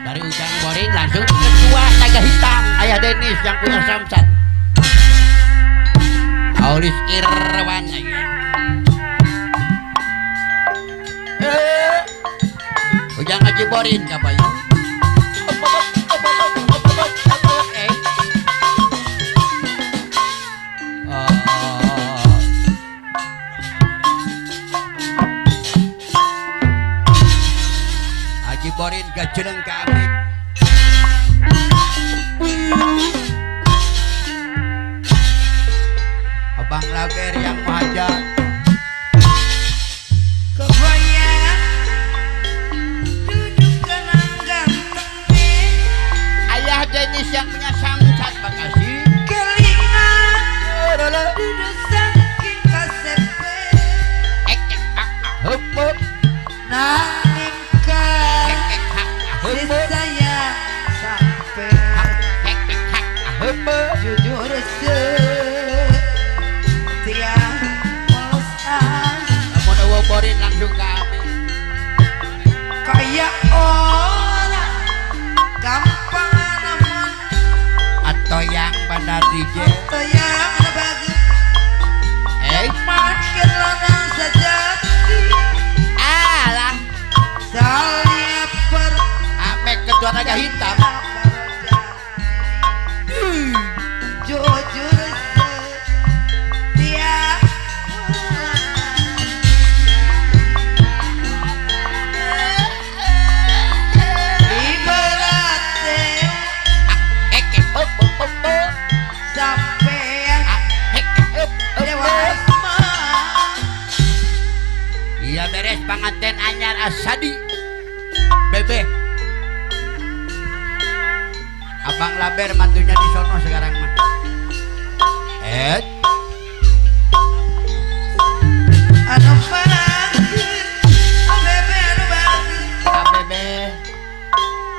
Dari Ujang Boring langsung ke ketua Naga Hitam Ayah Denis yang punya samsat Aulis Irwan Ujang Haji Boring kapayu Haji Boring gajeneng ka abdi Abang Laber yang mahajat kebayang duduk kenang ganteng Ayah Denis yang punya samsat makasih kelingan duduk saking kasepe hup nanging ka si sayang sampai jujur setia melesan mau nawaporin langsung kami kayak orang gampang namun atau yang bandar DJ atau yang ada bagi makin lanang sejati alah salia per ame ketua Naga Hitam jujur setia ibaratnya sampean dewasa iya beres panganten anyar Asadi Bebe Abang Laber mantunya di sono sekarang mah anu parakeun bebe anu bageus KBB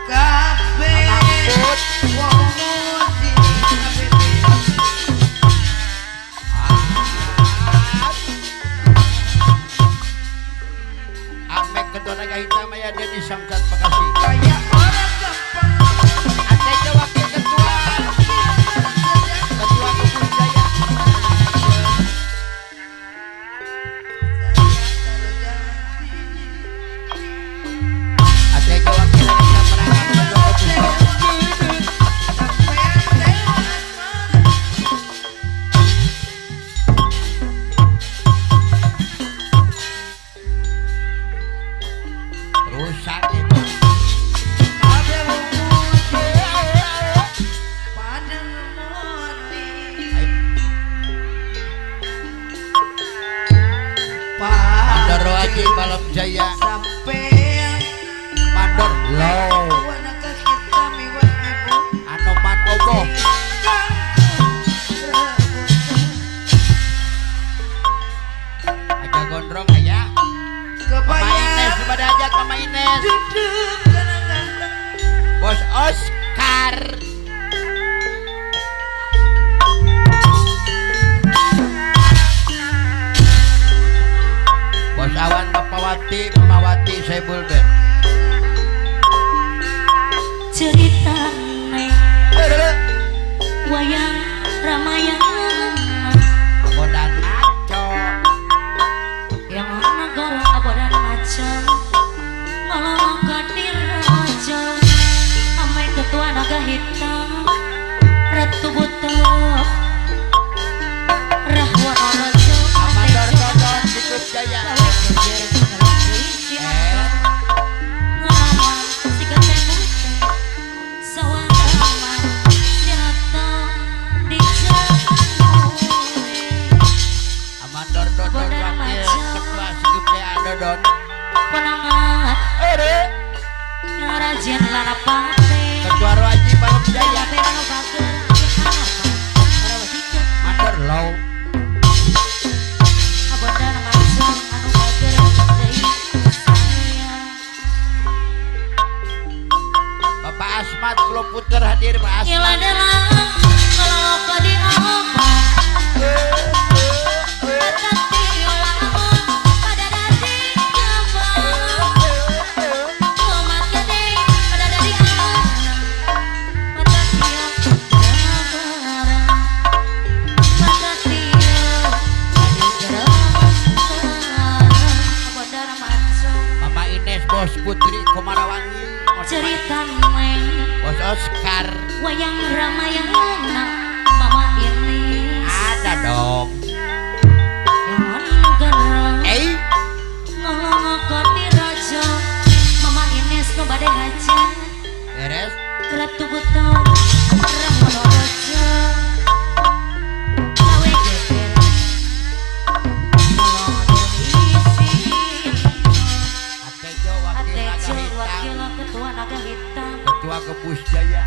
kabeh Mamput wong muji kabeh ame ketua Naga Hitam ya Denis Samsat Bekasi kayak orang gampang Ate wakil ketua Kubus Jaya Ate wakil ketua perangkat ketua Kubus Jaya rusak itu Mandor Haji Balap Jaya Mandor Low Anoman Obo Aja Gondrong aya Mama Ines pada ajak Mama Ines Bos Oscar Bos Awan Bapawati Mamawati Saibul Ben cerita wayang Ramayana Abodan Maco yang negara abodan maco malah kadir raja amai ketua Naga Hitam Ratu Butuh Rahwan Raja Amador Dodon Cukup Jaya Amador Dodon Wakil Ketua Cukup Jaya Dodon penangan ngarajin larapate Ketua Roaji Balap Jaya anu bager Mandor Low abodan maco anu bager deui saya Bapak Asmat Pulau Puter hadir Pak Asmat Iladana kalau kadi apa Atati lamun pada dadi apa Umat gede pada dadi apa cerita neng Bos Oscar. wayang Ramayana mama ini Ada dong. yang gerang ngolong di raja mama Ines nu bade ngaja Beres. ratu butuh ramono raja gawe geger ngolong isi Atejo wakil naga Atejo hitam. wakil ketua naga hitam Ketua Kebus Jaya.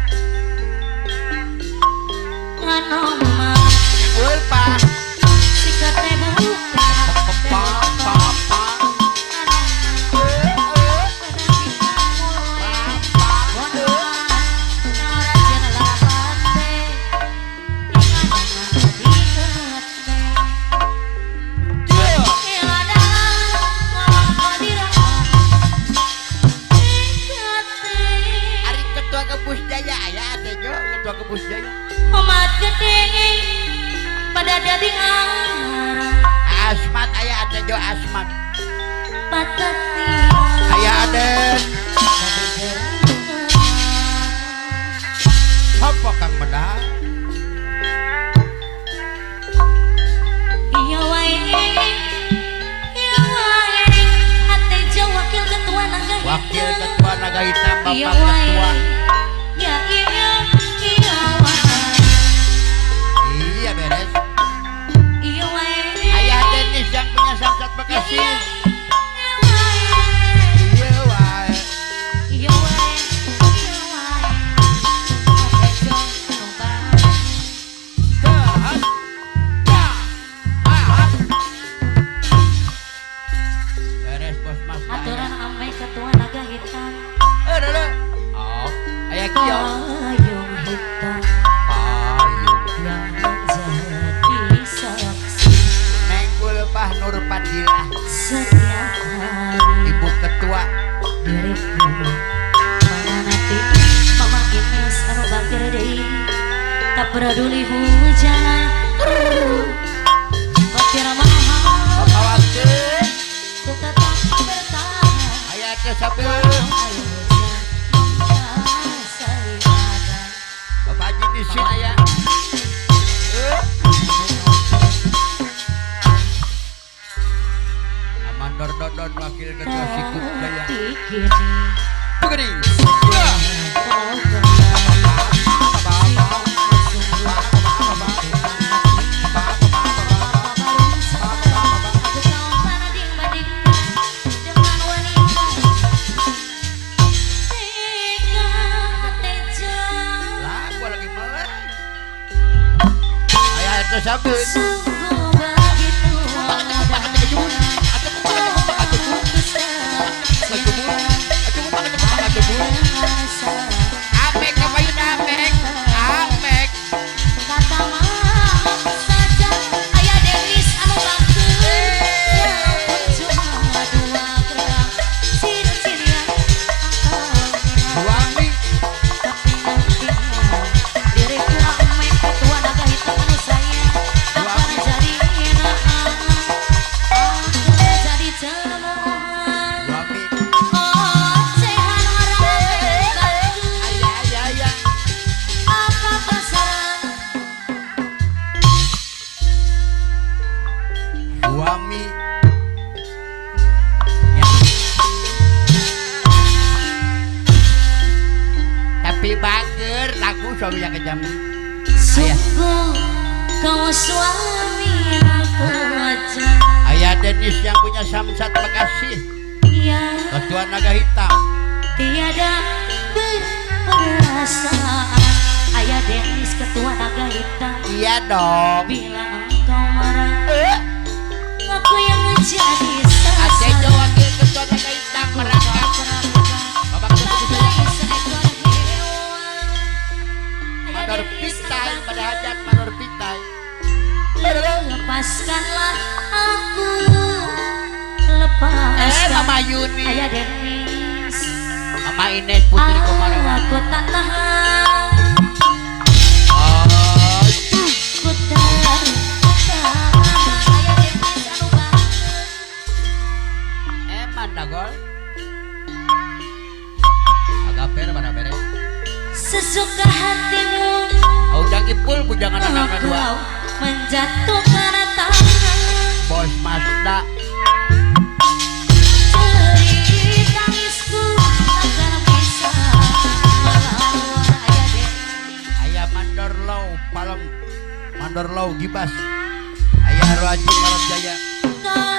nganoma Ulpa. sikat buka Papa. Ari Ketua Kebus Jaya ya Atejo. Ketua Kebus Jaya. pada dadi arah Asmat aya Atejo Asmat. patati Aya Aden. Apa Kang Medang? iya wae Atejo wakil ketua naga hitam Wakil Ketua Naga Hitam Bapak iya Ketua. wae ya iya wae Iya beres. iya wae Ayah Denis yang punya Samsat Bekasi. iya Iya wae. iya wae Atejo numpang Jahat. Jahat. Beres bos mas. aturan ame ketua naga hitam Ada. Oh, ayah Kio. payung hitam Payung. yang menjadi saksi Nenggul Bah Nur Fadilah. setiap hari Ibu Ketua. diriku mana nanti mama Ines anu bakir deui tak peduli hujan bakir mahal Khawatir. ku tetap bertahan Ayah teh sabeu. ayo hujan menguasai badan Bapak Haji Nisin ayah. Amandor Dodon Wakil Ketua Sikup Jaya. tapi kini Pegering. kau kembali Lah, gua lagi melek. Ayah itu sabun. Amek ngapain amek? Amek. Wangi. Wangi. Ayah ayah ayah. Suami. Tapi bager lagu suami yang kejam. Sungguh kau suami aku aja Ayah Denis yang punya Samsat Bekasi. yang Ketua Naga Hitam. tiada berperasaan. Ayah Denis ketua naga hitam Iya dong. bila engkau marah aku yang menjadi Atejo sasaran. Wakil Ketua Naga Hitam merangkap. Bapak Ketua Bagai seekor hewan. Ayah Manor Denis Pitai abang, pada hajat Manor Pitai. lepaskanlah aku lepaskan Mama Yuni. Ayah Denis Mama Ines Putri Komarawa. aku tak tahan Oh, ku tak tahan Ayah Denis anu banget Eman dagol. Agak sesuka hatimu. Undang ipul bujangan anak dua. Kau menjatuhkan tangan. Bos Mazda. Cerita tangisku takkan bisa melawan ayah deh. Ayah Mandorlau Palem. Mandorlau Gibas. Ayah Roaji Marab Jaya. Kau